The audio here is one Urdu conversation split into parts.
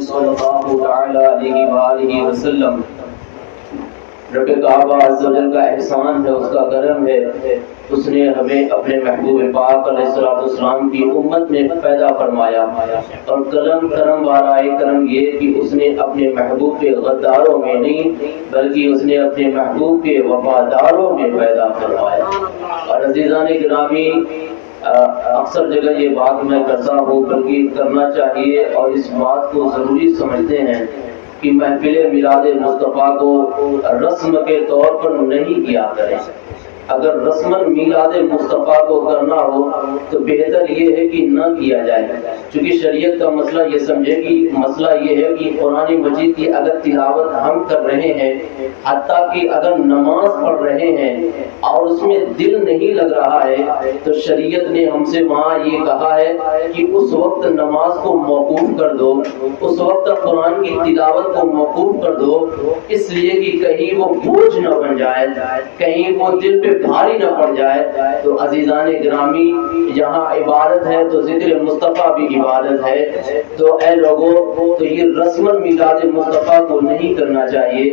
صلی اللہ تعالی علیہ وآلہ وسلم۔ رب کعبہ عز و جل کا احسان ہے، اس کا کرم ہے، اس نے ہمیں اپنے محبوب پاک علیہ الصلوۃ والسلام کی امت میں پیدا فرمایا، اور کرم وارائے کرم یہ کہ اس نے اپنے محبوب کے غداروں میں نہیں بلکہ اس نے اپنے محبوب کے وفاداروں میں پیدا فرمایا۔ اور عزیزان گرامی، اکثر جگہ یہ بات میں کرتا ہوں، بلکہ کرنا چاہیے، اور اس بات کو ضروری سمجھتے ہیں کہ محفل میلاد مصطفیٰ کو رسم کے طور پر نہیں کیا کریں۔ اگر رسم میلاد مصطفیٰ کو کرنا ہو تو بہتر یہ ہے کہ نہ کیا جائے، چونکہ شریعت کا مسئلہ یہ سمجھے کہ مسئلہ یہ ہے کہ قرآن مجید کی اگر تلاوت ہم کر رہے ہیں، حتیٰ کہ اگر نماز پڑھ رہے ہیں اور اس میں دل نہیں لگ رہا ہے، تو شریعت نے ہم سے وہاں یہ کہا ہے کہ اس وقت نماز کو موقوف کر دو، اس وقت قرآن کی تلاوت کو موقوف کر دو، اس لیے کہ کہیں وہ بوجھ نہ بن جائے، کہیں وہ دل پہ بھاری نہ پڑ جائے۔ تو عزیزان گرامی، یہاں عبادت ہے تو ذکر مصطفیٰ بھی عبادت ہے، تو اے لوگوں، تو یہ رسم میلاد مصطفیٰ کو نہیں کرنا چاہیے۔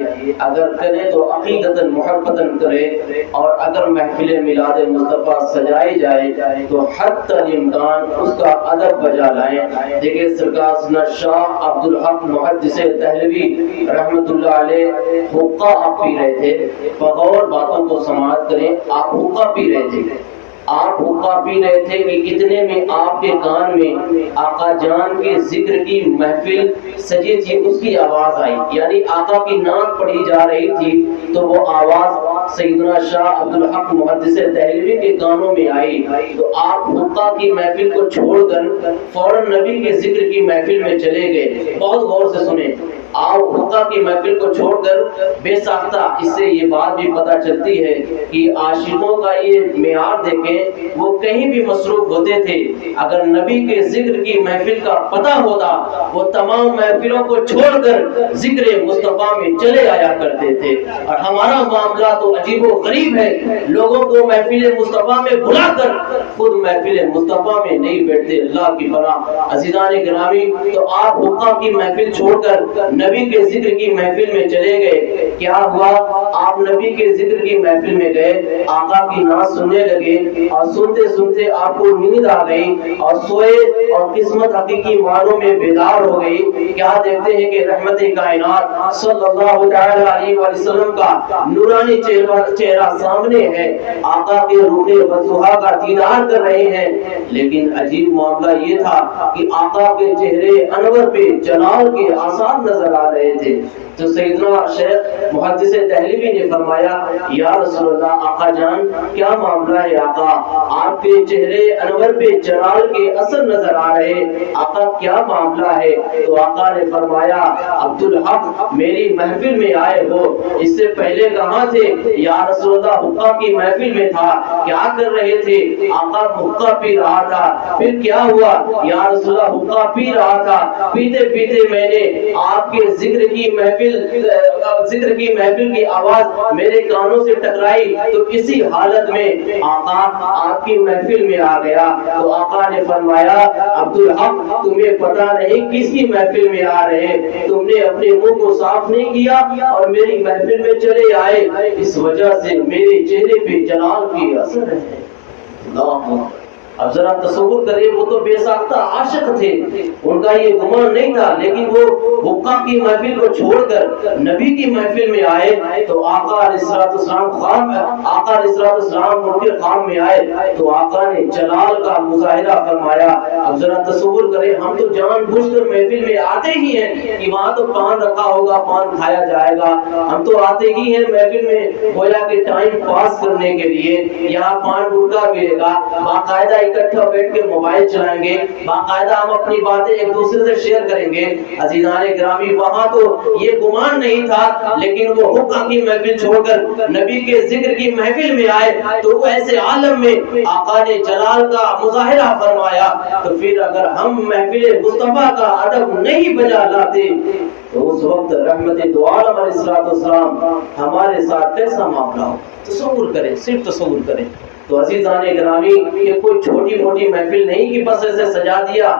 اگر کریں تو عقیدتاً محبتاً کرے، اور اگر محفل میلاد مصطفیٰ سجائی جائے تو حتی الامکان اس کا ادب بجا لائیں۔ دیکھیں سرکار سید شاہ عبدالحق محدث دہلوی رحمۃ اللہ علیہ حقہ آپ پی رہے تھے، بغور باتوں کو سماعت کریں، آپ حقہ پی رہے تھے، آپ حقہ پی رہے تھے کہ اتنے میں آپ کے کان میں آقا جان کے ذکر کی محفل سجی تھی، اس کی آواز آئی، یعنی آقا کی نعت پڑھی جا رہی تھی، تو وہ آواز سیدنا شاہ عبدالحق محدث دہلوی کے کانوں میں آئی، تو آپ حقہ کی محفل کو چھوڑ کر فوراً نبی کے ذکر کی محفل میں چلے گئے۔ بہت غور سے سنیں، آپ حقہ کی محفل کو چھوڑ کر بے ساختہ، اس سے یہ بات بھی پتہ چلتی ہے کہ عاشقوں کا یہ معیار دیکھیں، وہ کہیں بھی مصروف ہوتے تھے، اگر نبی کے ذکر کی محفل کا پتہ ہوتا وہ تمام محفلوں کو چھوڑ کر ذکر مصطفیٰ میں چلے آیا کرتے تھے۔ اور ہمارا معاملہ تو عجیب و غریب ہے، لوگوں کو محفل مصطفیٰ میں بلا کر خود محفل مصطفیٰ میں نہیں بیٹھتے، اللہ کی پناہ۔ عزیزان گرامی، تو آپ حقہ کی محفل چھوڑ کر نبی کے ذکر کی محفل میں چلے گئے، کیا ہوا؟ آپ نبی کے ذکر کی محفل میں گئے، آقا کی نعت سننے لگے، اور سنتے سنتے آپ کو نیند آ گئی اور سوئے، اور قسمت حقیقی معنوں میں بیدار ہو گئی۔ کیا دیکھتے ہیں کہ رحمت کائنات صلی اللہ تعالی علیہ وسلم کا نورانی چہرہ سامنے ہے، آقا کے روح وضحا کا دیدار کر رہے ہیں، لیکن عجیب معاملہ یہ تھا کہ آقا کے چہرے انور پہ جلال کے آثار نظر آ رہے تھے۔ تو سیدنا شیخ محدث دہلوی نے فرمایا، یا رسول اللہ، آقا جان کیا معاملہ ہے؟ آقا آپ کے چہرے انور پہ جلال کے اثر نظر آ رہے، آقا کیا معاملہ ہے؟ تو آقا نے فرمایا، عبدالحق میری محفل میں آئے ہو، اس سے پہلے کہاں تھے؟ یا رسول اللہ حقہ کی محفل میں تھا۔ کیا کر رہے تھے؟ آقا حقہ پی رہا تھا۔ پھر کیا ہوا؟ یا رسول اللہ حقہ پی رہا تھا، پیتے پیتے میں نے آپ کے ذکر کی محفل کی آواز میرے کانوں سے ٹکرائی، تو اسی حالت میں آقا آپ کی محفل میں آ گیا۔ تو آقا نے فرمایا، عبدالحق تمہیں پتہ نہیں کس کی محفل میں آ رہے، تم نے اپنے منہ کو صاف نہیں کیا اور میری محفل میں چلے آئے، اس وجہ سے میرے چہرے پہ جلال کی اثر ہے۔ اللہ، اب ذرا تصور کریں، وہ تو بے ساختہ عاشق تھے، ان کا یہ گمان نہیں تھا، لیکن وہ حقہ کی محفل کو چھوڑ کر نبی کی محفل میں آئے، تو آقا علیہ السلام ان کے خام میں آئے، تو آقا نے جلال کا مظاہرہ فرمایا۔ اب ذرا تصور کریں، ہم تو جان بوجھ کر محفل میں آتے ہی ہیں کہ وہاں تو پان رکھا ہوگا، پان کھایا جائے گا، ہم تو آتے ہی ہیں محفل میں گویا کہ ٹائم پاس کرنے کے لیے، یہاں پان گٹکا ملے گا، باقاعدہ اکٹھا بیٹھ کے موبائل چلائیں گے، باقاعدہ ہم اپنی باتیں ایک دوسرے سے شیئر کریں گے۔ عزیزان گرامی، وہاں تو یہ گمان نہیں تھا، لیکن وہ حقہ کی محفل چھوڑ کر نبی کے ذکر کی محفل میں آئے، تو وہ ایسے عالم میں آقا نے جلال کا مظاہرہ فرمایا۔ تو پھر اگر ہم محفل مصطفیٰ کا ادب نہیں بجا لاتے تو اس وقت رحمت دو عالم علیہ السلام ہمارے ساتھ کیسا معاملہ ہو؟ تصور کریں، صرف تصور کریں۔ تو عزیزان گرامی، یہ کوئی چھوٹی موٹی محفل نہیں کہ بس ایسے سجا دیا،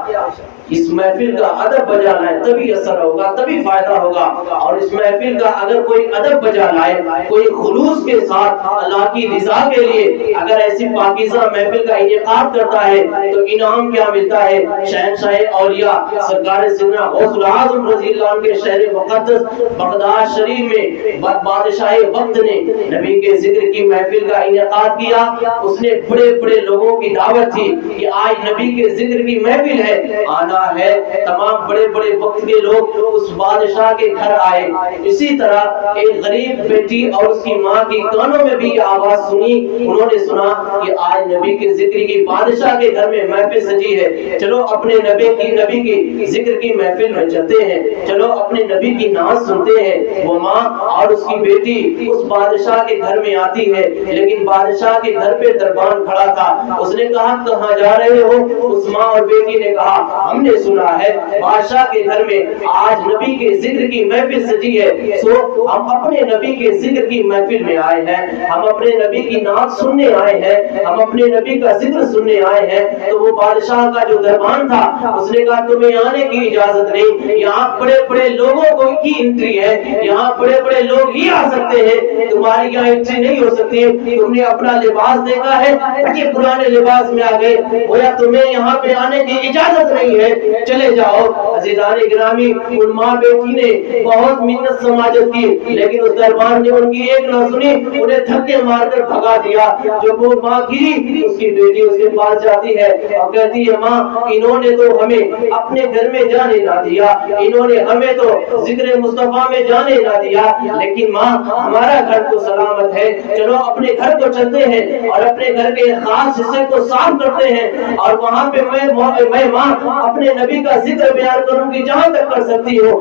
اس محفل کا ادب بجا لائے تبھی اثر ہوگا، تبھی فائدہ ہوگا۔ اور اس محفل کا اگر کوئی ادب بجا لائے، کوئی خلوص کے ساتھ اللہ کی رضا کے لیے اگر ایسی پاکیزہ محفل کا انعقاد کرتا ہے تو انعام کیا ملتا ہے؟ شہنشاہ اولیاء سرکار سیدنا غوث العظم رضی اللہ عنہ کے شہر مقدس بغداد شریف میں بادشاہ وقت نے نبی کے ذکر کی محفل کا انعقاد کیا۔ اس نے بڑے بڑے لوگوں کی دعوت تھی کہ آج نبی کے ذکر کی محفل ہے، آنا ہے۔ تمام بڑے بڑے وقت کے لوگ اس بادشاہ کے گھر آئے۔ اسی طرح ایک غریب بیٹی اور اس کی ماں کی کانوں میں بھی یہ آواز سنی، انہوں نے سنا کہ آج نبی کے ذکر کی بادشاہ کے گھر میں محفل سجی ہے، چلو اپنے نبی کی ذکر کی محفل میں چلتے ہیں، چلو اپنے نبی کی ناز سنتے ہیں۔ وہ ماں اور اس کی بیٹی اس بادشاہ کے گھر میں آتی ہے، لیکن بادشاہ کے گھر پہ دربان کھڑا تھا۔ اس نے کہا کہاں جا رہے ہو؟ اس ماں اور بیٹی نے کہا ہم نے سنا ہے بادشاہ کے گھر میں آج نبی کے ذکر کی محفل سجی ہے، سو ہم اپنے نبی کے ذکر کی محفل میں آئے ہیں، ہم اپنے نبی کی نعت سننے آئے ہیں، ہم اپنے نبی کا ذکر سننے آئے ہیں۔ تو وہ بادشاہ کا جو دربان تھا اس نے کہا تمہیں آنے کی اجازت نہیں، یہاں بڑے بڑے لوگوں کو کی انٹری ہے، یہاں بڑے بڑے لوگ ہی آ سکتے ہیں، تمہاری یہاں انٹری نہیں ہو سکتی۔ تم نے اپنا لباس دیکھا ہے کہ پرانے لباس میں آ گئے، گویا تمہیں یہاں پہ آنے کی اجازت نہیں ہے، چلے جاؤ۔ عزیزان گرامی، ان ماں بیٹی نے بہت منت سماجت کی، لیکن اس دربان نے ان کی ایک نہ سنی، انہیں دھکے مار کر بھگا دیا۔ جب وہ ماں گری، اس کی بیٹی اس کے پاس جاتی ہے اور کہتی ہے ماں انہوں نے تو ہمیں اپنے گھر میں جانے نہ دیا، انہوں نے ہمیں تو ذکر مصطفیٰ میں جانے نہ دیا، لیکن ماں ہمارا گھر تو سلامت ہے، چلو اپنے گھر کو چلتے ہیں اور اپنے گھر کے خاص حصے کو صاف کرتے ہیں، اور وہاں پہ میں ماں اپنے نبی کا ذکر بیان کروں گی جہاں تک کر سکتی ہو۔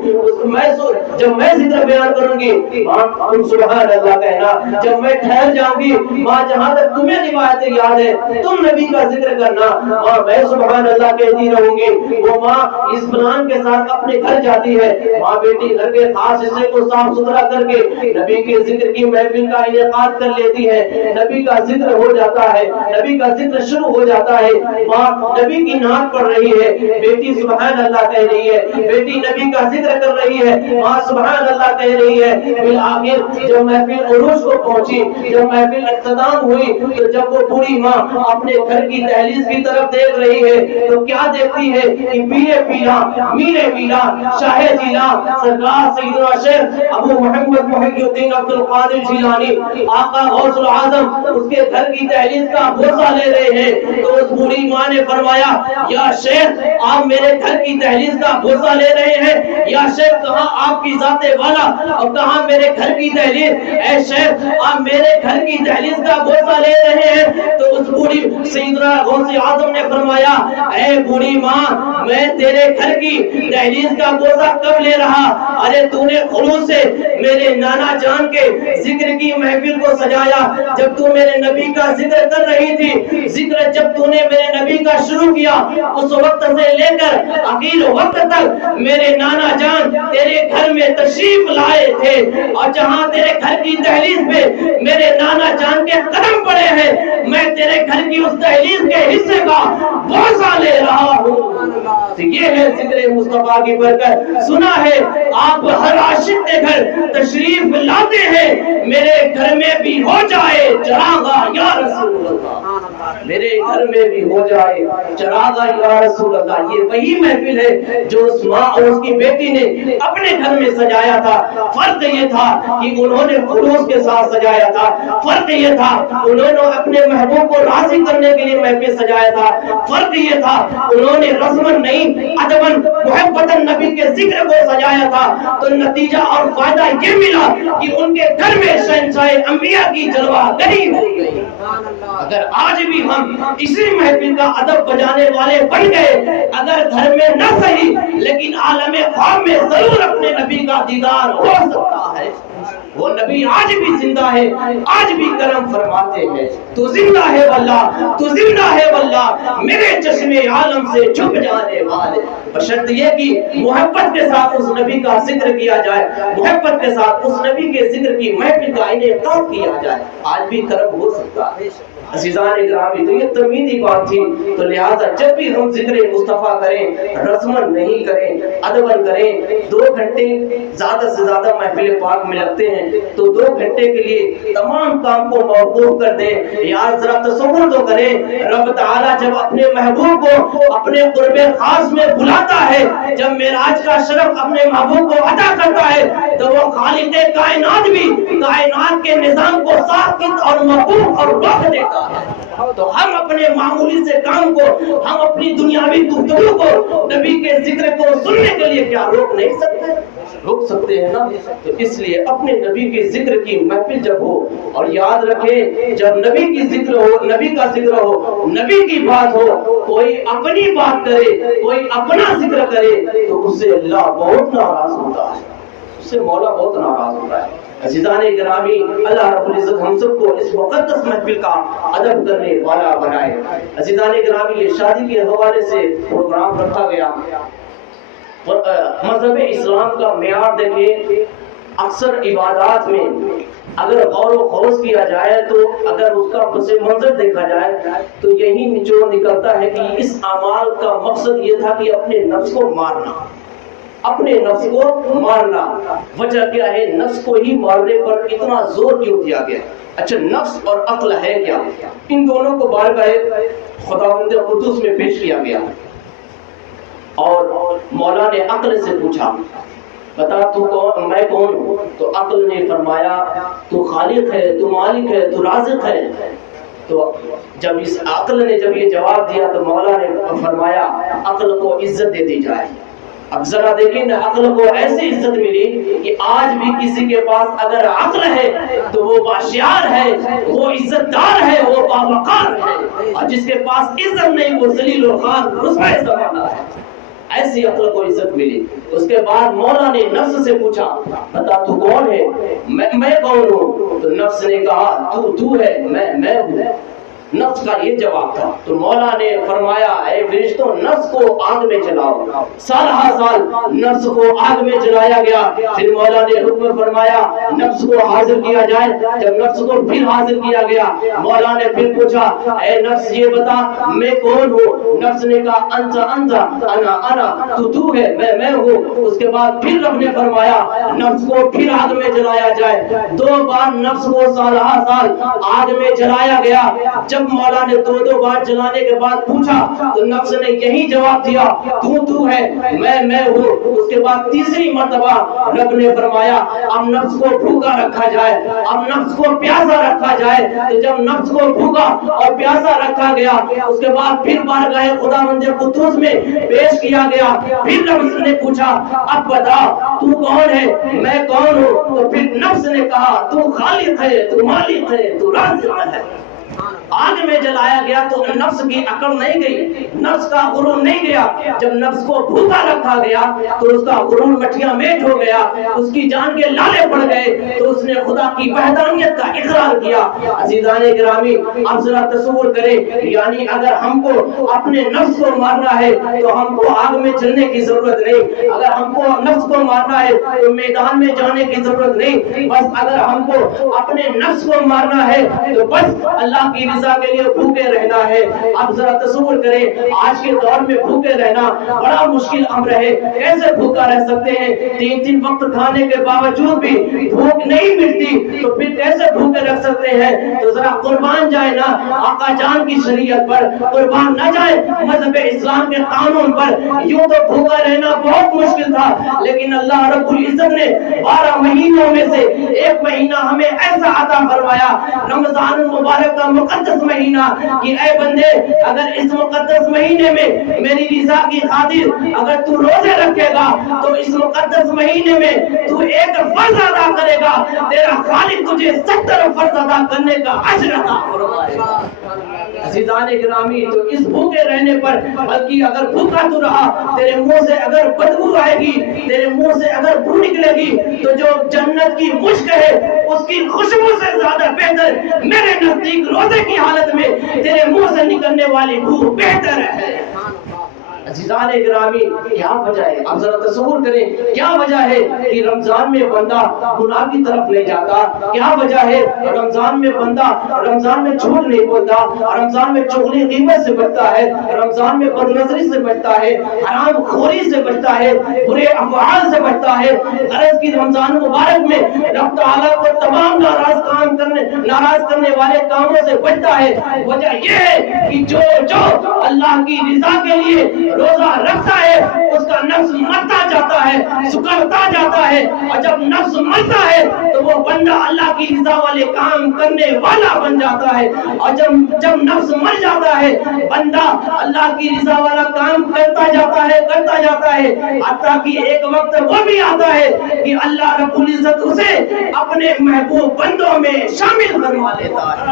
جب میں ذکر بیان کروں گی ماں تم سبحان اللہ کہنا، جب میں ٹھہر جاؤں گی ماں جہاں تک تمہیں روایتیں یاد ہے تم نبی کا ذکر کرنا، ماں میں سبحان اللہ کہتی رہوں گی۔ وہ ماں اس پلان کے ساتھ اپنے گھر جاتی ہے، ماں بیٹی گھر کے خاص حصے کو صاف ستھرا کر کے نبی کے ذکر کی محفل کا انعقاد کر لیتی ہے۔ نبی کا ذکر ہو جاتا ہے، نبی کا ذکر شروع ہو جاتا ہے، ماں نبی کی نعت پڑھ رہی ہے، بیٹی سبحان اللہ کہہ رہی ہے، بیٹی نبی کا ذکر کر رہی ہے، ماں سبحان اللہ کہہ رہی ہے۔ بالآخر جب محفل عروج کو پہنچی، جب محفل اختتام ہوئی، تو جب وہ بوڑھی ماں اپنے گھر کی دہلیز کی طرف دیکھ رہی ہے تو کیا دیکھتی ہے کہ پیرے پیلا میرے پیلا شاہ جیلا سرکار سیدنا شیخ ابو محمد محی الدین عبد القادر جیلانی آقا غوث العظم اس کے گھر کی دہلیز کا بوسہ لے رہے ہیں۔ تو اس بوڑھی ماں نے فرمایا یا شیخ آپ میرے گھر کی دہلیز کا بوسہ لے رہے ہیں، یا شیخ کہاں آپ کی ذات والا اور کہاں میرے گھر کی دہلیز، اے شیخ آپ میرے گھر کی دہلیز کا بوسہ لے رہے ہیں۔ تو اس بوڑھی سیدنا غوث اعظم نے فرمایا اے بوڑھی ماں میں تیرے گھر کی دہلیز کا بوسہ کب لے رہا؟ ارے تو نے خلوص سے میرے نانا جان کے ذکر کی محفل کو سجایا، جب تو میرے نبی کا ذکر کر رہی تھی، ذکر جب تو نے میرے نبی کا شروع کیا اس وقت سے لے کر اخیر وقت تک میرے نانا جان تیرے گھر میں تشریف لائے تھے، اور جہاں تیرے گھر کی دہلیز پہ میرے نانا جان کے قدم پڑے ہیں میں تیرے گھر کی اس دہلیز کے حصے کا بوسہ لے رہا ہوں۔ یہ ہے ذکر مصطفیٰ کی برکت۔ سنا ہے آپ ہر عاشق کے گھر تشریف لاتے ہیں، میرے گھر میں بھی ہو جائے چراغا یا رسول اللہ، میرے گھر میں بھی ہو جائے چراغا یا رسول اللہ۔ یہ وہی محفل ہے جو اس ماں اور اس کی بیٹی نے اپنے گھر میں سجایا تھا۔ فرق یہ تھا کہ انہوں نے خلوص کے ساتھ سجایا تھا، فرق یہ تھا انہوں نے اپنے محبوب کو راضی کرنے کے لیے محفل سجایا تھا، فرق یہ تھا انہوں نے رسمن نہیں ادبن محبتن نبی کے ذکر کو سجایا تھا۔ تو نتیجہ اور فائدہ یہ ملا کہ ان کے گھر میں شہنشاہ انبیاء کی جلوہ گری ہو گئی۔ اگر آج بھی ہم اسی محفل کا ادب بجانے والے بن گئے، اگر گھر میں نہ صحیح لیکن عالم خواب میں ضرور اپنے نبی کا دیدار ہو سکتا ہے۔ وہ نبی آج بھی زندہ ہے، آج بھی کرم فرماتے ہیں۔ تو زندہ ہے واللہ، تو زندہ ہے واللہ، میرے چشم عالم سے چھپ جانے والے، بشرط یہ کہ محبت کے ساتھ اس نبی کا ذکر کیا جائے، محبت کے ساتھ اس نبی کے ذکر کی محفل کا انعقاد کیا جائے، آج بھی کرم ہو سکتا ہے۔ عزیزان گرامی، تو یہ تمیدی بات تھی، تو لہٰذا جب بھی ہم ذکر مصطفیٰ کریں رسمن نہیں کریں، ادبن کریں. 2 گھنٹے زیادہ سے زیادہ محفل پاک میں لگتے ہیں، تو 2 گھنٹے کے لیے تمام کام کو موقوف کر دیں. یار ذرا تصور تو کریں، رب تعالیٰ جب اپنے محبوب کو اپنے قرب خاص میں بلاتا ہے، جب معراج کا شرف اپنے محبوب کو عطا کرتا ہے، تو وہ خالق کائنات بھی کائنات کے نظام کو ساکت اور موقوف اور روک دیتا ہے. تو ہم اپنے معمولی سے کام کو، ہم اپنی دنیاوی گفتگو کو نبی کے ذکر کو سننے کے لیے کیا روک نہیں سکتے؟ روک سکتے ہیں نا. تو اس لیے اپنے نبی کے ذکر کی محفل جب ہو، اور یاد رکھیں جب نبی کی ذکر ہو، نبی کا ذکر ہو، نبی کی بات ہو، کوئی اپنی بات کرے، کوئی اپنا ذکر کرے، تو اس سے اللہ بہت ناراض ہوتا ہے، اس سے مولا بہت ناراض ہوتا ہے. عزیزان گرامی، اللہ رب العزت ہم سب کو اس مقدس محفل کا ادب کرنے والا بنائے. عزیزان گرامی، یہ شادی کے حوالے سے پروگرام رکھا گیا. مذہب اسلام کا معیار دیکھیں، اکثر عبادات میں اگر غور و خوض کیا جائے، تو اگر اس کا پس منظر دیکھا جائے، تو یہی نچوڑ نکلتا ہے کہ اس اعمال کا مقصد یہ تھا کہ اپنے نفس کو مارنا، اپنے نفس کو مارنا. وجہ کیا ہے؟ نفس کو ہی مارنے پر اتنا زور کیوں دیا گیا؟ اچھا، نفس اور عقل ہے کیا؟ ان دونوں کو بارگاہ خداوند قدوس میں پیش کیا گیا، اور مولا نے عقل سے پوچھا، بتا تو کون، میں کون ہوں؟ تو عقل نے فرمایا تو خالق ہے، تو مالک ہے، تو رازق ہے. تو جب اس عقل نے جب یہ جواب دیا، تو مولا نے فرمایا عقل کو عزت دے دی جائے. اب ذرا دیکھیں نا، عقل کو ایسی عزت ملی کہ آج بھی کسی کے پاس اگر عقل ہے تو وہ باشیار ہے، وہ عزت دار ہے، وہ باوقار ہے، اور جس کے پاس عزت نہیں وہ ذلیل و خوار رسوا زمانہ ہے. ایسی عقل کو عزت ملی. اس کے بعد مولا نے نفس سے پوچھا، بتا تو کون ہے؟ میں کون ہوں؟ تو نفس نے کہا تو ہے، میں ہوں. نفس کا یہ جواب تھا. تو مولا نے فرمایا اے فرشتوں، نفس کو آگ میں جلاؤ. سالہ سال نفس کو آگ میں جلایا گیا. پھر مولا نے حکم فرمایا نفس کو حاضر کیا جائے. جب نفس کو پھر حاضر کیا گیا، مولا نے پھر پوچھا اے نفس یہ بتا میں کون ہوں؟ نفس نے کہا انت انا، تو ہے، میں ہوں. اس کے بعد پھر رب نے فرمایا نفس کو پھر آگ میں جلایا جائے. 2 بار نفس کو سالہ سال آگ میں جلایا گیا. جب مولا نے 2 بار جلانے کے بعد پوچھا تو نفس نے یہی جواب دیا تو ہے، میں ہوں. اس کے بعد تیسری مرتبہ رب نے فرمایا اب نفس کو بھوکا رکھا جائے، اب نفس کو پیاسا رکھا جائے. تو جب نفس کو بھوکا اور پیاسا رکھا گیا، اس کے بعد پھر بارگاہ خداوند قدوس میں پیش کیا گیا. پھر نفس نے پوچھا اب بتا تو کون ہے، میں کون ہوں؟ تو پھر نفس نے کہا تو خالق ہے، تو مالک ہے، تو رازق ہے. آگ میں جلایا گیا تو نفس کی عقل نہیں گئی، نفس کا غرور نہیں گیا. جب نفس کو بھوکا رکھا گیا تو اس کا غرور مٹھیا میٹ ہو گیا، اس کی جان کے لالے پڑ گئے. تو اس نے خدا کی وحدانیت کا اقرار کیا. عزیزان گرامی، اب ذرا تصور کریں، یعنی اگر ہم کو اپنے نفس کو مارنا ہے تو ہم کو آگ میں جلنے کی ضرورت نہیں. اگر ہم کو نفس کو مارنا ہے تو میدان میں جانے کی ضرورت نہیں. بس اگر ہم کو اپنے نفس کو مارنا ہے تو بس اللہ کی رضا کے لیے بھوکے رہنا ہے. اب ذرا تصور کریں، آج کے دور میں بھوکے رہنا بڑا مشکل امر ہے. کیسے بھوکا رہ سکتے ہیں؟ 3 وقت کھانے کے باوجود بھی بھوک نہیں ملتی، تو پھر کیسے بھوکے رکھ سکتے ہیں؟ تو ذرا قربان جائے نا آقا جان کی شریعت پر، قربان نہ جائے مذہب اسلام کے قانون پر. یوں تو بھوکا رہنا بہت مشکل تھا، لیکن اللہ رب العزت نے 12 مہینوں میں سے ایک مہینہ ہمیں ایسا عطا فرمایا، رمضان المبارک کا مقدس مہینہ، کہ اے بندے اگر اس مقدس مہینے میں میری رضا کی خاطر اگر تو روزے رکھے گا تو اس مقدس مہینے میں تو 1 فرض ادا کرے گا، تیرا خالق تجھے 70 فرض ادا کرنے کا اجر عطا فرمائے گا. عزیزان گرامی، تو اس بھوکے رہنے پر، بلکہ اگر بھوکا تو رہا، تیرے منہ سے اگر بدبو آئے گی، تیرے منہ سے اگر بو نکلے گی، تو جو جنت کی مشک ہے اس کی خوشبو سے زیادہ بہتر میرے نزدیک روزے کی حالت میں تیرے منہ سے نکلنے والی بو بہتر ہے. عزیزان گرامی کیا وجہ ہے؟ آپ ذرا تصور کریں کیا وجہ ہے کہ رمضان میں بندہ گناہ کی طرف نہیں جاتا؟ کیا وجہ ہے رمضان میں بندہ رمضان میں جھوٹ نہیں بولتا، رمضان میں چغلی غیبت سے بچتا ہے، رمضان میں بد نظری سے بچتا ہے، حرام خوری سے بچتا ہے، برے افعال سے بچتا ہے؟ غرض کی رمضان مبارک میں رب تعالیٰ کو تمام ناراض کرنے والے کاموں سے بچتا ہے۔ وجہ یہ ہے کہ جو اللہ کی رضا کے لیے روزہ رکھتا ہے اس کا نفس مرتا جاتا ہے، سکڑتا جاتا ہے، اور جب نفس مرتا ہے تو وہ بندہ اللہ کی رضا والے کام کرنے والا بن جاتا ہے، اور جب نفس مر جاتا ہے بندہ اللہ کی رضا والا کام کرتا جاتا ہے حتیٰ کہ ایک وقت وہ بھی آتا ہے کہ اللہ رب العزت اسے اپنے محبوب بندوں میں شامل فرما لیتا ہے،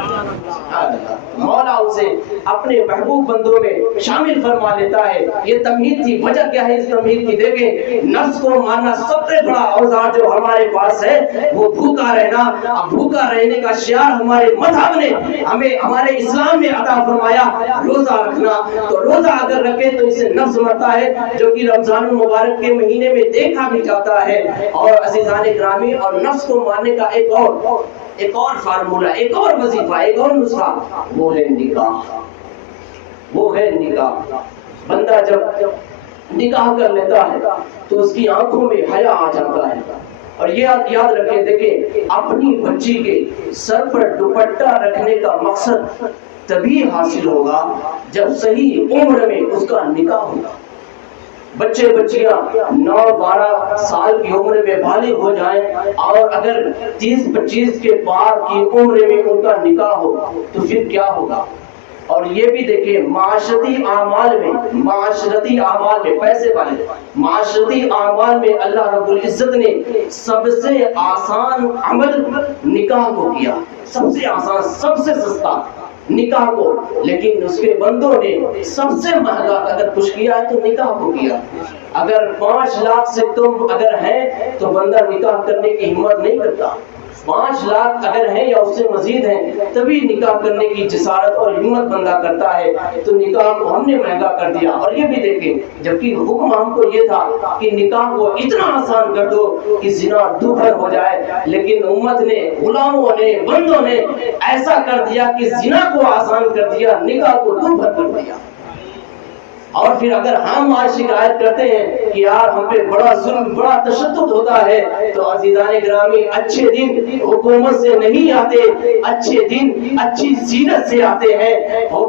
مولا اسے اپنے محبوب بندوں میں شامل فرما لیتا ہے۔ یہ تمہید تھی۔ وجہ کیا ہے اس تمہید کی؟ دیکھیں، نفس کو مارنا سب سے بڑا اوزار جو ہمارے پاس ہے وہ بھوکا رہنا۔ اب بھوکا رہنے کا شعار ہمارے مذہب نے ہمیں ہمارے اسلام میں عطا فرمایا روزہ رکھنا۔ تو روزہ اگر رکھے تو اس سے نفس مرتا ہے، جو کہ رمضان المبارک کے مہینے میں دیکھا بھی جاتا ہے۔ اور عزیزان گرامی، اور نفس کو مارنے کا ایک اور فارمولہ، ایک اور وظیفہ، ایک اور نسخہ، وہ ہے نکاح۔ وہ ہے نکاح۔ بندہ جب نکاح کر لیتا ہے تو اس کی آنکھوں میں حیا آ جاتا ہے۔ اور یہ یاد رکھیں، دیکھیں، اپنی بچی کے سر پر دوپٹہ رکھنے کا مقصد تبھی حاصل ہوگا جب صحیح عمر میں اس کا نکاح ہوگا۔ بچے بچیاں 9-12 سال کی عمر میں بالغ ہو جائیں، اور اگر 30-25 کے پار کی عمر میں ان کا نکاح ہو تو پھر کیا ہوگا؟ اور یہ بھی دیکھیں، معاشرتی اعمال میں پیسے والے معاشرتی اعمال میں اللہ رب العزت نے سب سے آسان عمل نکاح کو کیا، سب سے آسان، سب سے سستا نکاح کو، لیکن اس کے بندوں نے سب سے مہنگا اگر کچھ کیا ہے تو نکاح کو کیا۔ اگر 5 لاکھ سے کم اگر ہے تو بندہ نکاح کرنے کی ہمت نہیں کرتا۔ 5 لاکھ اگر ہیں یا اس سے مزید ہیں تبھی نکاح کرنے کی جسارت اور ہمت بندہ کرتا ہے۔ تو نکاح کو ہم نے مہنگا کر دیا۔ اور یہ بھی دیکھیں، جبکہ حکم ہم کو یہ تھا کہ نکاح کو اتنا آسان کر دو کہ زنا دوبھر ہو جائے، لیکن امت نے، غلاموں نے، بندوں نے ایسا کر دیا کہ زنا کو آسان کر دیا، نکاح کو دوبھر کر دیا۔ اور پھر اگر ہم آج شکایت کرتے ہیں کہ یار ہم پہ بڑا ظلم، بڑا تشدد ہوتا ہے، تو عزیزان گرامی، اچھے دن حکومت سے نہیں آتے، اچھے دن اچھی سیرت سے آتے ہیں۔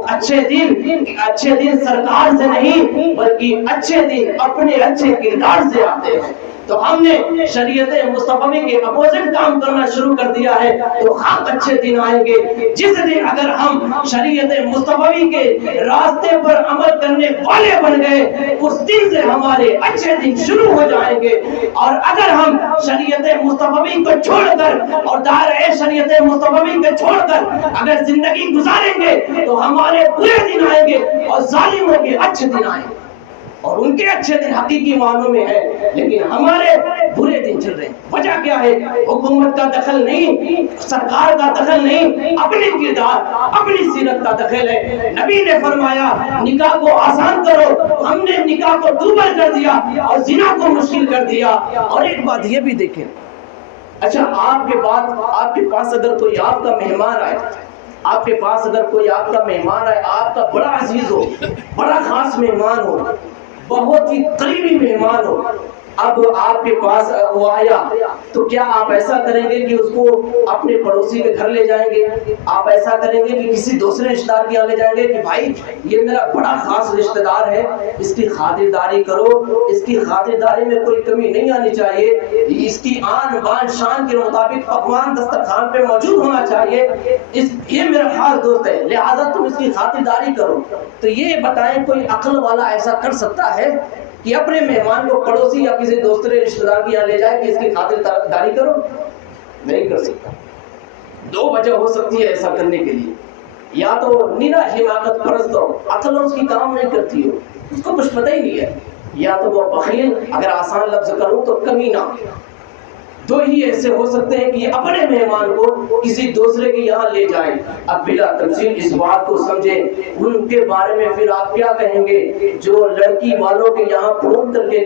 اچھے دن سرکار سے نہیں بلکہ اچھے دن اپنے اچھے کردار سے آتے ہیں۔ تو ہم نے شریعت مصطفی کے اپوزٹ کام کرنا شروع کر دیا ہے، تو ہم اچھے دن آئیں گے جس دن اگر ہم شریعت مصطفی کے راستے پر عمل کرنے والے بن گئے، اس دن سے ہمارے اچھے دن شروع ہو جائیں گے۔ اور اگر ہم شریعت مصطفی کو چھوڑ کر اور دائرہ شریعت مصطفی کو چھوڑ کر اگر زندگی گزاریں گے تو ہمارے برے دن آئیں گے اور ظالموں کے اچھے دن آئیں گے، اور ان کے اچھے دن حقیقی معنوں میں ہے، لیکن ہمارے برے دن چل رہے ہیں۔ وجہ کیا ہے؟ حکومت کا دخل نہیں، سرکار کا دخل نہیں، اپنے کردار، اپنی سیرت کا دخل ہے۔ نبی نے فرمایا نکاح کو آسان کرو، ہم نے نکاح کو دوبھر کر دیا اور زنا کو مشکل کر دیا۔ اور ایک بات یہ بھی دیکھیں، اچھا آپ کے پاس اگر کوئی آپ کا مہمان آئے، آپ کے پاس اگر کوئی آپ کا مہمان آئے، آپ کا بڑا عزیز ہو، بڑا خاص مہمان ہو، بہت ہی قریبی مہمان ہو، اب آپ کے پاس وہ آیا تو کیا آپ ایسا کریں گے کہ اس کو اپنے پڑوسی کے گھر لے جائیں گے؟ آپ ایسا کریں گے کہ کسی دوسرے رشتہ دار کے یہاں لے جائیں گے کہ بھائی یہ میرا بڑا خاص رشتہ دار ہے، اس کی خاطرداری کرو، اس کی خاطرداری میں کوئی کمی نہیں آنی چاہیے، اس کی آن بان شان کے مطابق پکوان دسترخوان پہ موجود ہونا چاہیے، یہ میرا خاص دوست ہے لہذا تم اس کی خاطرداری کرو۔ تو یہ بتائیں کوئی عقل والا ایسا کر سکتا ہے کہ اپنے مہمان کو پڑوسی یا کسی دوسرے رشتہ دار کے یہاں لے جائے کہ اس کی خاطرداری کرو؟ نہیں کر سکتا۔ 2 وجہ ہو سکتی ہے ایسا کرنے کے لیے، یا تو نینا حماقت پرست ہو، عقل اس کی کام نہیں کرتی ہو، اس کو کچھ پتہ ہی نہیں ہے، یا تو وہ بخیل، اگر آسان لفظ کروں تو کمینہ، دو ہی ایسے ہو سکتے ہیں کہ یہ اپنے مہمان کو کسی دوسرے کے یہاں لے جائیں۔ اب بلا تفصیل اس بات کو سمجھیں، ان کے بارے میں پھر آپ کیا کہیں گے جو لڑکی والوں کے یہاں فون کر کے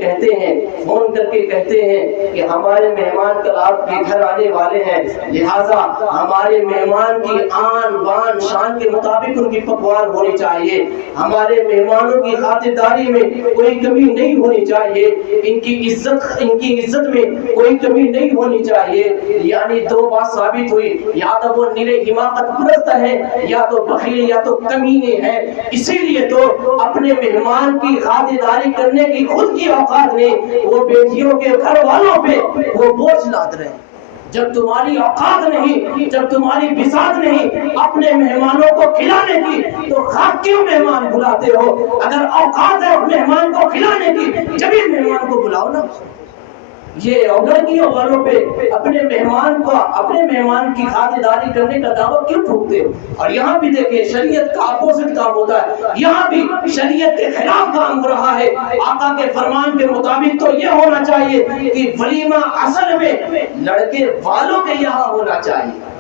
کہتے ہیں کہ ہمارے مہمان کل آپ کے گھر آنے والے ہیں، لہٰذا ہمارے مہمان کی آن بان شان کے مطابق ان کی پکوان ہونی چاہیے، ہمارے مہمانوں کی خاطرداری میں کوئی کمی نہیں ہونی چاہیے، ان کی عزت میں کوئی کمی نہیں ہونی چاہیے۔ یعنی دو بات ثابت ہوئی، یا تو وہ نیرے حماقت پرست ہے، یا تو بخیل، یا تو کمینے ہیں۔ اسی لیے تو اپنے مہمان کی خاطرداری کرنے کی خود کی اوقات نے وہ بیٹیوں کے گھر والوں پہ وہ بوجھ لاد رہے ہیں۔ جب تمہاری اوقات نہیں، جب تمہاری بساط نہیں اپنے مہمانوں کو کھلانے کی، تو خاک کیوں مہمان بلاتے ہو؟ اگر اوقات ہے مہمان کو کھلانے کی، جبھی مہمان کو بلاؤ نا۔ یہ لڑکیوں والوں پہ اپنے مہمان کی خاطرداری کرنے کا دعویٰ کیوں ٹھوکتے ہو؟ اور یہاں بھی دیکھیں شریعت کا اپوزٹ کام ہوتا ہے، یہاں بھی شریعت کے خلاف کام ہو رہا ہے۔ آقا کے فرمان کے مطابق تو یہ ہونا چاہیے کہ ولیمہ اصل میں لڑکے والوں کے یہاں ہونا چاہیے،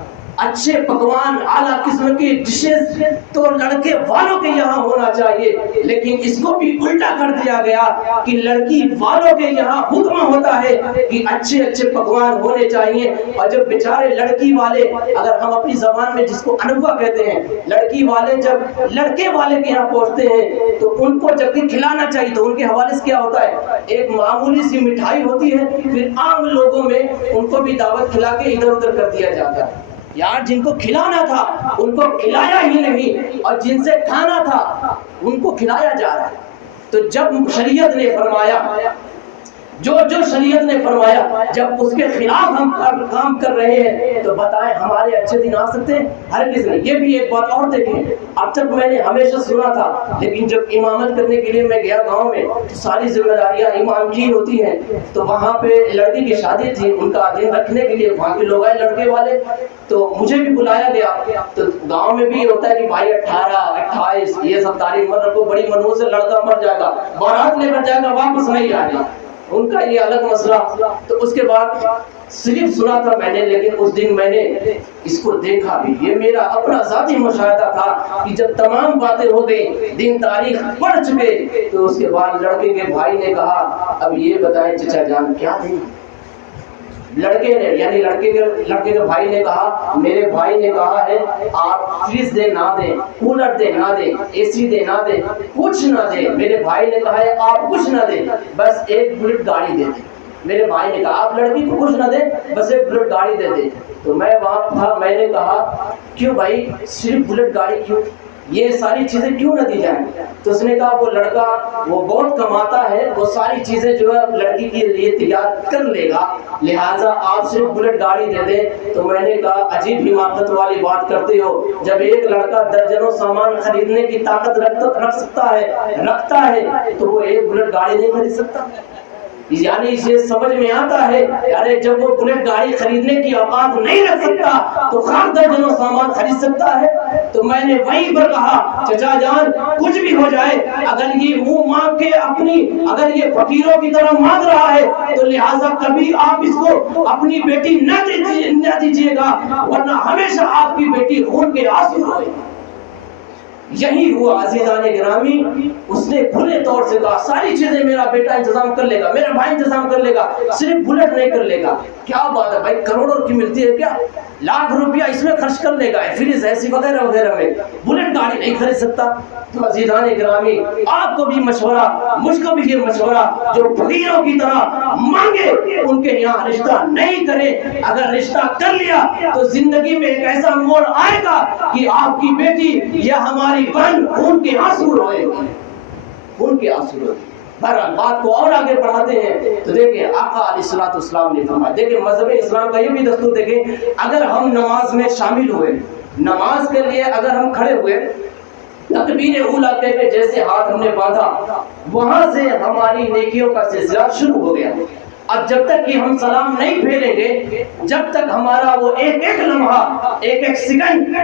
اچھے پکوان اعلیٰ قسم کی ڈشز تو لڑکے والوں کے یہاں ہونا چاہیے، لیکن اس کو بھی الٹا کر دیا گیا کہ لڑکی والوں کے یہاں حکم ہوتا ہے کہ اچھے پکوان ہونے چاہیے۔ اور جب بیچارے لڑکی والے، اگر ہم اپنی زبان میں جس کو انوا کہتے ہیں، لڑکی والے جب لڑکے والے کے یہاں پہنچتے ہیں تو ان کو جب بھی کھلانا چاہیے تو ان کے حوالے سے کیا ہوتا ہے؟ ایک معمولی سی مٹھائی ہوتی ہے، پھر عام لوگوں میں ان کو بھی دعوت کھلا کے ادھر ادھر کر دیا جاتا ہے۔ یار جن کو کھلانا تھا ان کو کھلایا ہی نہیں، اور جن سے کھانا تھا ان کو کھلایا جا رہا ہے۔ تو جب شریعت نے فرمایا، جو شریعت نے فرمایا، جب اس کے خلاف ہم کام کر رہے ہیں تو بتائیں ہمارے اچھے دن آ سکتے ہیں؟ ہرگز نہیں۔ یہ بھی ایک بات اور دیکھیں، اب تک میں نے ہمیشہ سنا تھا، لیکن جب امامت کرنے کے لیے میں گیا گاؤں میں تو ساری ذمہ داریاں امام کی ہوتی ہیں، تو وہاں پہ لڑکی کی شادی تھی، ان کا دن رکھنے کے لیے وہاں کے لوگ آئے لڑکے والے، تو مجھے بھی بلایا گیا۔ تو گاؤں میں بھی یہ ہوتا ہے کہ بھائی 18 28 یہ سب تاریخ مت رکھو، بڑی منو سے لڑکا مر جائے گا، بارات لے کر جائے گا، واپس نہیں آئے گا، ان کا یہ الگ مسئلہ۔ تو اس کے بعد صرف سنا تھا میں نے، لیکن اس دن میں نے اس کو دیکھا بھی، یہ میرا اپنا ذاتی مشاہدہ تھا کہ جب تمام باتیں ہو گئی، دن تاریخ پڑھ چکے، تو اس کے بعد لڑکے کے بھائی نے کہا اب یہ بتائیں چچا جان کیا دیں؟ لڑکے نے یعنی لڑکے کے بھائی نے کہا، میرے بھائی نے کہا ہے آپ فریج دے نہ دیں، کولر دے نہ دیں، اے سی دے نہ دیں، کچھ نہ دیں۔ میرے بھائی نے کہا ہے آپ کچھ نہ دیں، بس ایک بلٹ گاڑی دے دیں۔ میرے بھائی نے کہا آپ لڑکی کو کچھ نہ دیں، بس ایک بلٹ گاڑی دے دیں۔ تو میں وہاں تھا، میں نے کہا کیوں بھائی صرف بلٹ گاڑی کیوں، یہ ساری چیزیں کیوں نہ دی جائیں؟ تو اس نے کہا وہ لڑکا وہ بہت کماتا ہے، وہ ساری چیزیں جو ہے لڑکی کے لیے تیار کر لے گا، لہٰذا آپ صرف بلٹ گاڑی دے دیں۔ تو میں نے کہا عجیب حماقت والی بات کرتے ہو، جب ایک لڑکا درجنوں سامان خریدنے کی طاقت رکھتا ہے تو وہ ایک بلٹ گاڑی نہیں خرید سکتا؟ یعنی یہ سمجھ میں آتا ہے، یعنی جب وہ بلٹ گاڑی خریدنے کی اوقات نہیں رکھ سکتا تو خام درجنوں سامان خرید سکتا ہے؟ تو میں نے وہیں پر کہا چچا جان کچھ بھی ہو جائے، اگر یہ منہ مانگ کے اگر یہ فقیروں کی طرح مانگ رہا ہے تو لہٰذا کبھی آپ اس کو اپنی بیٹی نہ دیجیے گا، ورنہ ہمیشہ آپ کی بیٹی خون کے آنسو روئے۔ یہی ہوا عزیزان گرامی، اس نے کھلے طور سے کہا ساری چیزیں میرا بیٹا انتظام کر لے گا، میرا بھائی انتظام کر لے گا، صرف بلٹ نہیں کر لے گا۔ کیا بات ہے بھائی، کروڑوں کی ملتی ہے کیا، لاکھ روپیہ اس میں خرچ کر لے گا، فریج ایسی وغیرہ وغیرہ میں، بلٹ گاڑی نہیں خرید سکتا۔ تو عزیزان گرامی آپ کو بھی مشورہ، مجھ کو بھی یہ مشورہ، جو فقیروں کی طرح مانگے ان کے یہاں رشتہ نہیں کرے، اگر رشتہ کر لیا تو زندگی میں ایک ایسا موڑ آئے گا کہ آپ کی بیٹی یا ہماری بہن خون کے آنسو روئے گی، خون کے آنسو روئے گی۔ بہرحال بات کو اور آگے بڑھاتے ہیں تو دیکھیں آقا علیہ الصلوۃ والسلام نے فرمایا، دیکھیں مذہب اسلام کا یہ بھی دستور دیکھیں، اگر ہم نماز میں شامل ہوئے، نماز کے لیے اگر ہم کھڑے ہوئے، تکبیر اولیٰ کہہ کے جیسے ہاتھ ہم نے باندھا، وہاں سے ہماری نیکیوں کا سلسلہ شروع ہو گیا۔ اب جب تک کہ ہم سلام نہیں پھیریں گے، جب تک ہمارا وہ ایک ایک لمحہ، ایک ایک سیکنڈ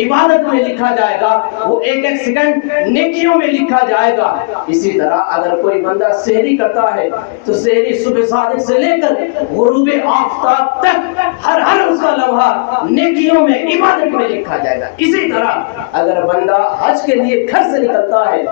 عبادت میں لکھا جائے گا، وہ ایک ایک سیکنڈ نیکیوں میں لکھا جائے گا۔ اسی طرح اگر کوئی بندہ سحری کرتا ہے تو سحری صبح صادق سے لے کر غروب آفتاب تک ہر اس کا لمحہ نیکیوں میں، عبادت میں لکھا جائے گا۔ اسی طرح اگر بندہ حج کے لیے گھر سے نکلتا ہے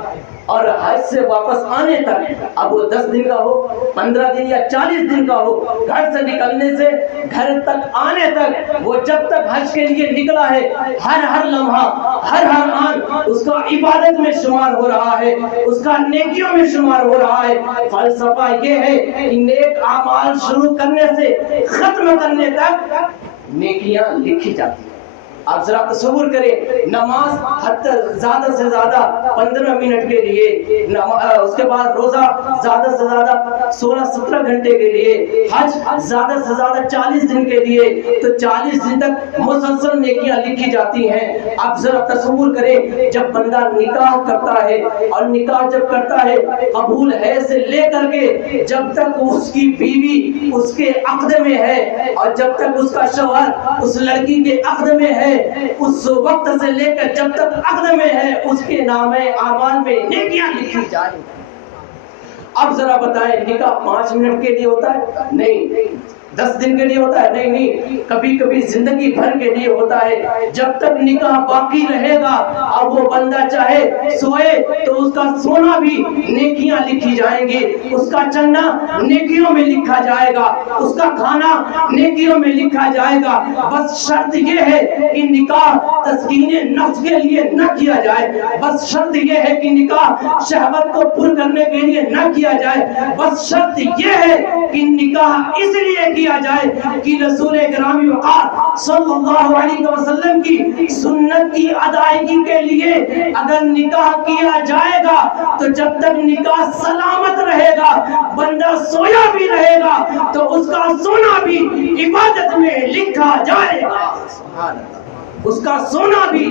اور حج سے واپس آنے تک، اب وہ 10 دن کا ہو، 15 دن یا 40 دن کا ہو، گھر سے نکلنے سے گھر تک آنے تک، وہ جب تک حج کے لیے نکلا ہے، ہر لمحہ، ہر آن اس کا عبادت میں شمار ہو رہا ہے، اس کا نیکیوں میں شمار ہو رہا ہے۔ فلسفہ یہ ہے کہ نیک اعمال شروع کرنے سے ختم کرنے تک نیکیاں لکھی جاتی ہیں۔ آپ ذرا تصور کریں، نماز حتی زیادہ سے زیادہ 15 منٹ کے لیے، اس کے بعد روزہ زیادہ سے زیادہ 16-17 گھنٹے کے لیے، حج زیادہ سے زیادہ 40 دن کے لیے، تو 40 دن تک مسلسل نیکیاں لکھی جاتی ہیں۔ آپ ذرا تصور کریں، جب بندہ نکاح کرتا ہے، اور نکاح جب کرتا ہے قبول ہے سے لے کر کے جب تک اس کی بیوی اس کے عقد میں ہے، اور جب تک اس کا شوہر اس لڑکی کے عقد میں ہے، اس وقت سے لے کر جب تک عقد میں ہے، اس کے نام اعمال میں نیکیاں لکھی جائیں۔ اب ذرا بتائیں، نکاح 5 منٹ کے لیے ہوتا ہے؟ نہیں۔ 10 دن کے لیے ہوتا ہے؟ نہیں، کبھی کبھی زندگی بھر کے لیے ہوتا ہے۔ جب تک نکاح باقی رہے گا، اب وہ بندہ چاہے سوئے تو اس کا سونا بھی نیکیاں لکھی جائیں گی، اس کا چلنا نیکیوں میں لکھا جائے گا، اس کا کھانا نیکیوں میں لکھا جائے گا۔ بس شرط یہ ہے کہ نکاح تسکین نفس کے لیے نہ کیا جائے، بس شرط یہ ہے کہ نکاح شہوت کو پر کرنے کے لیے نہ کیا جائے، بس شرط یہ ہے کہ نکاح اس لیے کیا جائے کہ رسول گرامی وقار صلی اللہ علیہ وسلم کی سنت کی ادائیگی کے لیے اگر نکاح کیا جائے گا تو جب تک نکاح سلامت رہے گا، بندہ سویا بھی رہے گا تو اس کا سونا بھی عبادت میں لکھا جائے گا۔ سبحان اللہ، اس کا سونا بھی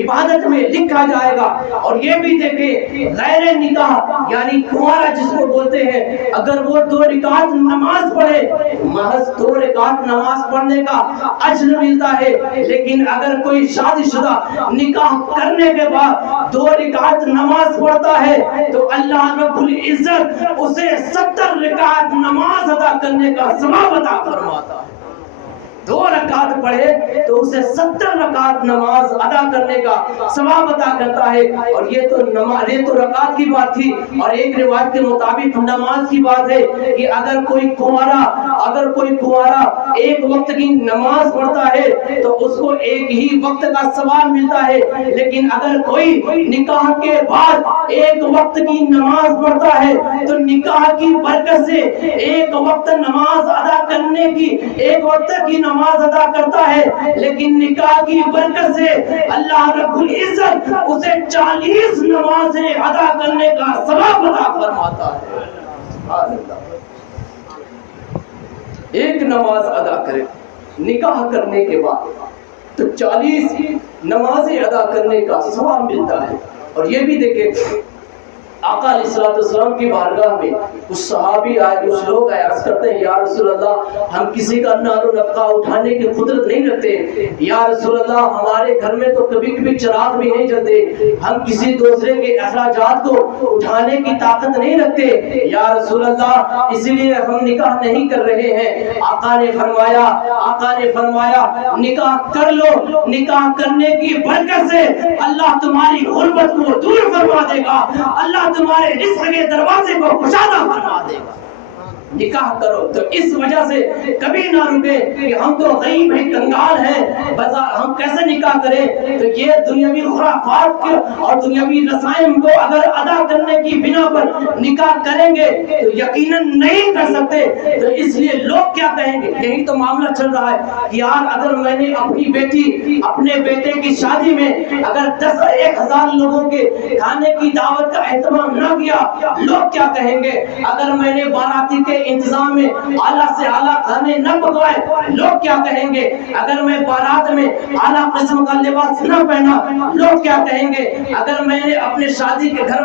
عبادت میں لکھا جائے گا۔ اور یہ بھی دیکھیں، غیر نکاح یعنی کنوارا جس کو بولتے ہیں، اگر وہ 2 رکعت نماز پڑھے، محض 2 رکعت نماز پڑھنے کا اجر ملتا ہے، لیکن اگر کوئی شادی شدہ نکاح کرنے کے بعد 2 رکعت نماز پڑھتا ہے تو اللہ رب العزت اسے 70 رکعت نماز ادا کرنے کا ثواب عطا فرماتا ہے۔ 2 رکعت پڑھے تو اسے 70 رکعت نماز ادا کرنے کا ثواب عطا کرتا ہے۔ اور یہ تو رکعت کی بات تھی، اور ایک روایت کے مطابق نماز کی بات ہے کہ اگر کوئی کنوارا ایک وقت کی نماز پڑھتا ہے تو اس کو ایک ہی وقت کا ثواب ملتا ہے، لیکن اگر کوئی نکاح کے بعد ایک وقت کی نماز پڑھتا ہے تو نکاح کی برکت سے ایک وقت نماز ادا کرنے کی، ایک وقت کی نماز ادا کرتا ہے، لیکن نکاح کی برکت سے اللہ رب العزت اسے 40 نمازیں ادا کرنے کا ثواب عطا فرماتا ہے۔ سبحان اللہ، ایک نماز ادا کرے نکاح کرنے کے بعد تو 40 نمازیں ادا کرنے کا ثواب ملتا ہے۔ اور یہ بھی دیکھیں، آقا علیہ السلام کی بارگاہ میں کچھ صحابی آئے، کچھ لوگ آئے، عرض کرتے ہیں یا رسول اللہ، ہم کسی کا نال و نفقہ اٹھانے کی قدرت نہیں رکھتے، یا رسول اللہ ہمارے گھر میں تو کبھی کبھی چراغ بھی نہیں جلتے، ہم کسی دوسرے کے اخراجات کو اٹھانے کی طاقت نہیں رکھتے، یا رسول اللہ اسی لیے ہم نکاح نہیں کر رہے ہیں۔ آقا نے فرمایا نکاح کر لو، نکاح کرنے کی برکت سے اللہ تمہاری غربت کو دور فرما دے گا، اللہ تمہارے رزق کے دروازے کو کشادہ فرما دے گا۔ نکاح کرو تو اس وجہ سے کبھی نہ رکے کہ ہم تو غریب ہیں، کنگال ہیں، ہم کیسے نکاح کریں؟ تو یہ دنیاوی خرافات کے اور دنیاوی رسائم کو اگر ادا کرنے کی بنا پر نکاح کریں گے تو یقیناً نہیں کر سکتے۔ تو اس لیے لوگ کیا کہیں گے؟ یہی تو معاملہ چل رہا ہے کہ یار اگر میں نے اپنی بیٹی، اپنے بیٹے کی شادی میں اگر 10,000 لوگوں کے کھانے کی دعوت کا اہتمام نہ کیا، لوگ کیا کہیں گے؟ اگر میں نے باراتی کے کے انتظام میں اعلیٰ سے اعلیٰ کھانے نہ پکوائے لوگ کیا کہیں گے؟ اگر میں بارات میں اعلیٰ قسم کا لباس نہ پہنا لوگ کیا کہیں گے؟ اگر میں نے اپنے شادی کے گھر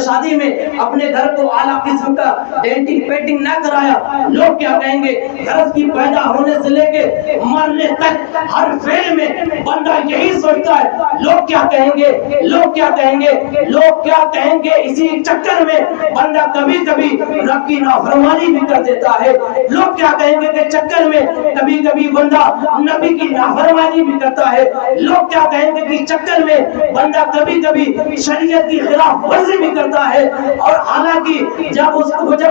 شادی میں اپنے گھر کو اعلیٰ قسم کا ڈینٹنگ پینٹنگ نہ کرایا لوگ کیا کہیں گے؟ گھر کی پیدا ہونے سے لے کے مرنے تک ہر فعل میں بندہ یہی سوچتا ہے لوگ کیا کہیں گے، لوگ کیا کہیں گے، لوگ کیا کہیں گے۔ اسی چکر میں بندہ کبھی کبھی رب کی نافرمانی بھی کر دیتا ہے، لوگ کیا کہیں گے کے چکر میں کبھی کبھی بندہ نبی کی نافرمانی بھی کرتا ہے، لوگ کیا کہیں گے کہ چکر میں بندہ کبھی کبھی شریعت کی خلاف ورزی بھی کرتا ہے۔ اور حالانکہ جب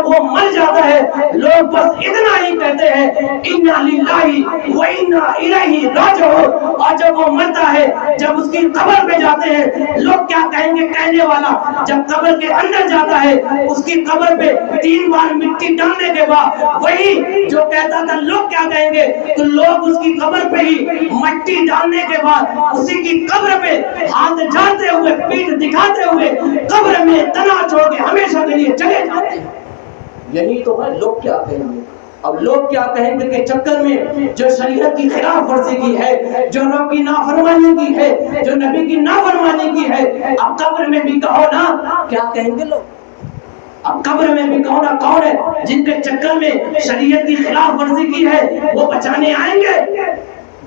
وہ مر جاتا ہے لوگ بس اتنا ہی کہتے ہیں اِنَّا لِلَّهِ وَإِنَّا إِلَيْهِ راجعون۔ اور جب وہ مرتا ہے، جب اس کی قبر پہ جاتے ہیں لوگ کیا کہیں گے؟ کہنے والا جب قبر کے اندر جاتا ہے اس کی قبر پہ 3 بار مٹی ڈالنے کے بعد وہی جو کہتا تھا لوگ کیا کہیں گے؟ تو لوگ اس کی قبر پہ ہی مٹی ڈالنے کے بعد اسی کی قبر پہ ہاتھ جھاڑتے ہوئے پیٹھ دکھاتے ہوئے قبر میں تنا چھوڑ کے ہمیشہ کے لیے چلے جاتے ہیں۔ یہی تو ہے لوگ کیا کہیں گے۔ اب لوگ کیا کہیں گے کہ چکر میں جو شریعت کی خلاف ورزی کی ہے، جو رب کی نافرمانی کی ہے، جو نبی کی نافرمانی کی ہے، اب قبر میں بھی کہو نا کیا کہیں گے لوگ؟ اب قبر میں بھی کہو نا کون ہے جن کے چکر میں شریعت کی خلاف ورزی کی ہے وہ بچانے آئیں گے؟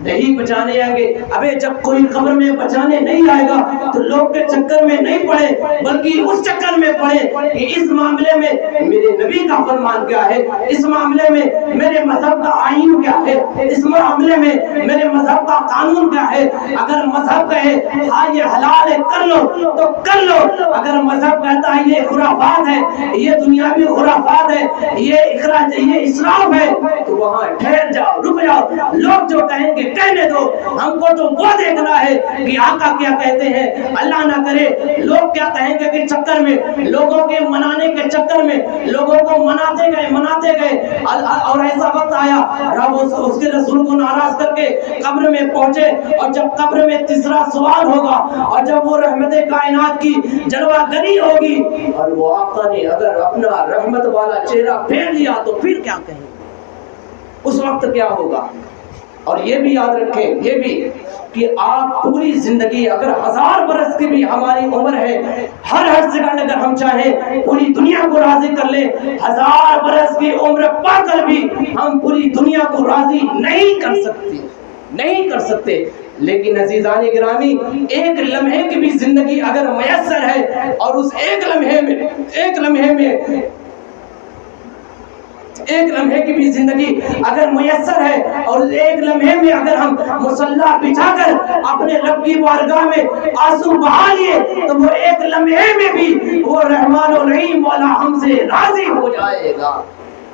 نہیں بچانے آئیں گے۔ ابے جب کوئی قبر میں بچانے نہیں آئے گا تو لوگ کے چکر میں نہیں پڑے بلکہ اس چکر میں پڑے کہ اس معاملے میں میرے نبی کا فرمان کیا ہے، اس معاملے میں میرے مذہب کا آئین کیا ہے، اس معاملے میں میرے مذہب کا قانون کیا ہے۔ اگر مذہب کہے ہاں یہ حلال ہے کر لو تو کر لو، اگر مذہب کہتا ہے یہ خرافات ہے، یہ دنیاوی خرافات ہے، یہ اسراف ہے، تو وہاں ٹھہر جاؤ، رک جاؤ۔ لوگ جو کہیں گے کہنے دو، ہم کو تو وہ دیکھنا ہے کہ آقا کیا کہتے ہیں۔ اللہ نہ کرے لوگ کیا کہیں گے کہ چکر میں لوگوں کے منانے کے چکر میں لوگوں کو مناتے گئے اور ایسا وقت آیا رب اس کے رسول کو ناراض کر کے قبر میں پہنچے، اور جب قبر میں تیسرا سوال ہوگا اور جب وہ رحمت کائنات کی جلوہ گری ہوگی اور وہ آقا نے اگر اپنا رحمت والا چہرہ پھیر لیا تو پھر کیا کہیں گے؟ اس وقت کیا ہوگا؟ اور یہ بھی یاد رکھیں یہ بھی کہ آپ پوری زندگی اگر 1000 برس کی بھی ہماری عمر ہے، ہر سیکنڈ اگر ہم چاہیں پوری دنیا کو راضی کر لیں، 1000 برس کی عمر پا کر بھی ہم پوری دنیا کو راضی نہیں کر سکتے۔ لیکن عزیزان گرامی ایک لمحے کی بھی زندگی اگر میسر ہے اور اس ایک لمحے کی بھی زندگی اگر میسر ہے اور ایک لمحے میں اگر ہم مصلی بچھا کر اپنے رب کی بارگاہ میں آنسو بہا لیے تو وہ ایک لمحے میں بھی وہ رحمان و رحیم مولا ہم سے راضی ہو جائے گا۔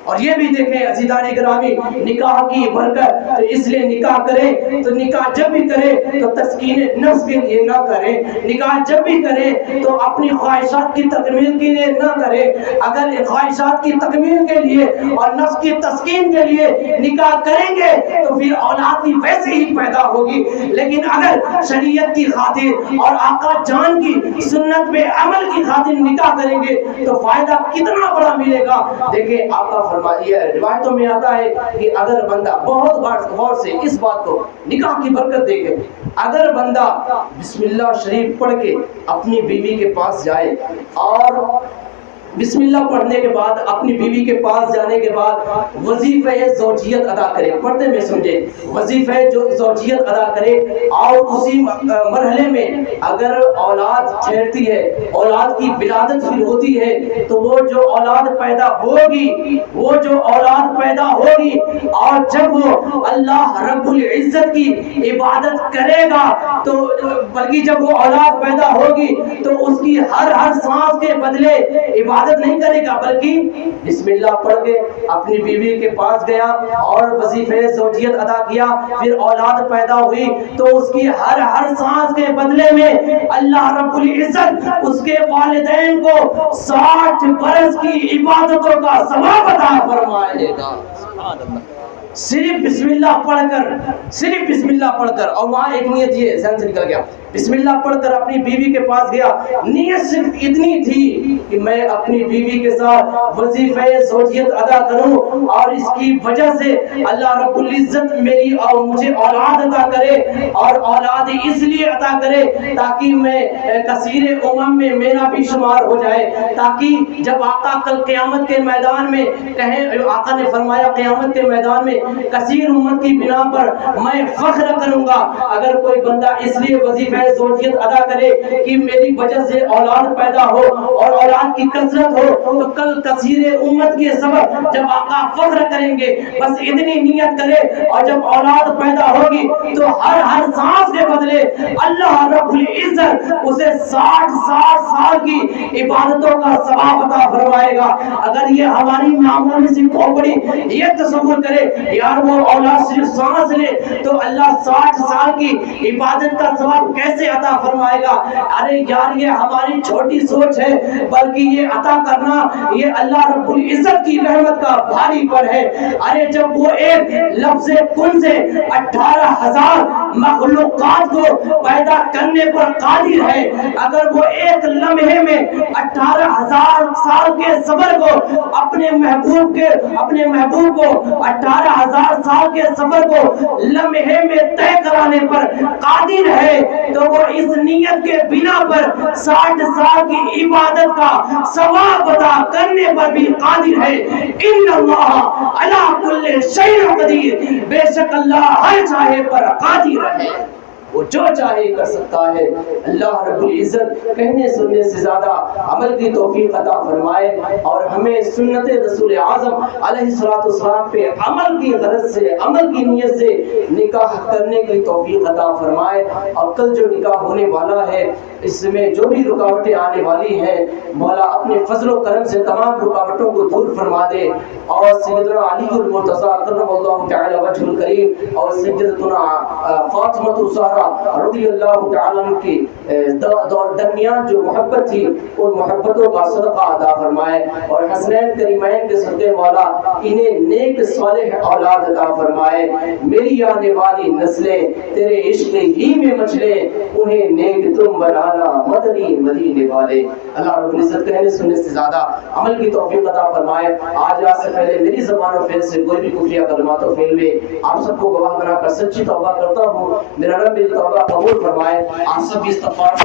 اور یہ بھی دیکھیں عزیزان گرامی نکاح کی برکت، تو اس لیے نکاح کریں تو نکاح جب بھی کرے تو تسکین نفس کے لیے نہ کریں، نکاح جب بھی کرے تو اپنی خواہشات کی تکمیل کے لیے نہ کرے۔ اگر خواہشات کی تکمیل کے لیے اور نفس کی تسکین کے لیے نکاح کریں گے تو پھر اولاد بھی ویسے ہی پیدا ہوگی، لیکن اگر شریعت کی خاطر اور آقا جان کی سنت پہ عمل کی خاطر نکاح کریں گے تو فائدہ کتنا بڑا ملے گا۔ دیکھیں آقا روایتوں میں آتا ہے کہ اگر بندہ بہت غور سے اس بات کو نکاح کی برکت دیکھے، اگر بندہ بسم اللہ شریف پڑھ کے اپنی بیوی کے پاس جائے اور بسم اللہ پڑھنے کے بعد اپنی بیوی کے پاس جانے کے بعد وظیفہ زوجیت ادا کرے، پڑھتے میں سمجھے وظیفہ زوجیت ادا کرے، اور اسی مرحلے میں اگر اولاد ٹھہرتی ہے، اولاد کی ولادت پھر ہوتی ہے، تو وہ جو اولاد پیدا ہوگی اور جب وہ اللہ رب العزت کی عبادت کرے گا تو بلکہ جب وہ اولاد پیدا ہوگی تو اس کی ہر سانس کے بدلے عبادت نہیں کرے گا بلکہ بسم اللہ پڑھ کے اپنی بیوی کے پاس گیا اور وظیفہ زوجیت ادا کیا، پھر اولاد پیدا ہوئی تو اس کی ہر سانس کے بدلے میں اللہ رب العزت اس کے والدین کو 60 برس کی عبادتوں کا ثواب عطا فرمائے گا۔ سبحان اللہ۔ صرف بسم اللہ پڑھ کر اور وہاں ایک نیت یہ ذہن سے نکل گیا، بسم اللہ پڑھ کر اپنی بیوی کے پاس گیا، نیت صرف اتنی تھی کہ میں اپنی بیوی کے ساتھ وظیفہ زوجیت ادا کروں اور اس کی وجہ سے اللہ رب العزت میری اور مجھے اولاد عطا کرے، اور اولاد اس لیے عطا کرے تاکہ میں کثیر امم میں میرا بھی شمار ہو جائے، تاکہ جب آقا کل قیامت کے میدان میں کہیں، آقا نے فرمایا قیامت کے میدان میں کثیر امت کی بنا پر میں فخر کروں گا اگر کوئی بندہ اس لیے وظیفہ زوجیت ادا کرے کہ میری وجہ سے اولاد پیدا ہو اور اولاد کی کثرت ہو، تو کل کثیر امت کے سبب جب آقا فخر کریں گے، بس اتنی نیت کرے، اور جب اولاد پیدا ہوگی تو ہر سانس کے بدلے اللہ رب العزت اسے 60 سال کی عبادتوں کا ثواب عطا فرمائے گا۔ اگر یہ ہماری معمولی سی کھوپڑی یہ تصور کرے یار وہ اولاد صرف سانس لے تو اللہ 60 سال کی عبادت کا ثواب کیسے عطا فرمائے گا؟ ارے یار یہ ہماری چھوٹی سوچ ہے، بلکہ یہ عطا کرنا یہ اللہ رب العزت کی رحمت کا بھاری پر ہے۔ ارے جب وہ ایک لفظ کن سے 18,000 مخلوقات کو پیدا کرنے پر قادر ہے، اگر وہ ایک لمحے میں 18,000 سال کے سفر کو اپنے محبوب کو 18,000 سال کے سفر کو لمحے میں طے کرانے پر قادر ہے، تو وہ اس نیت کے بنا پر 60 سال کی عبادت کا ثواب عطا کرنے پر بھی قادر ہے۔ ان اللہ علی کل شیء قدیر، بے شک اللہ ہر چاہے پر قادر ہے، وہ جو چاہے کر سکتا ہے۔ اللہ رب العزت کہنے سننے سے زیادہ عمل کی توفیق عطا فرمائے، اور ہمیں سنت رسول اعظم علیہ السلام پہ عمل کی غرض سے، عمل کی نیت سے نکاح کرنے کی توفیق عطا فرمائے۔ اور کل جو نکاح ہونے والا ہے اس میں جو بھی رکاوٹیں آنے والی ہیں مولا اپنے فضل و کرم سے تمام رکاوٹوں کو دور فرما دے، اور سیدنا علی المرتضیٰ کرم اللہ تعالی وجہ الکریم اور سیدتنا فاطمہ الزہرا رضی اللہ تعالیٰ عنہ کی درمیان جو محبت تھی ان محبتوں کا صدقہ عطا فرمائے، اور حسنین کریمین کے صدقے مولا انہیں نیک صالح اولاد عطا فرمائے۔ میری آنے والی نسلیں تیرے عشق ہی میں مچلے، انہیں نیک تم بنانا مدنی مدینے والے۔ اللہ رب العزت کہنے سننے سے زیادہ عمل کی توفیق عطا فرمائے۔ آج سے پہلے میری زبان و فعل سے کوئی بھی کفریہ کلمات و فعل میں آپ سب کو گواہ بنا کر سچی توبہ کرتا ہوں، میرا رب میری توبہ قبول فرمائے۔ آپ سب استغفار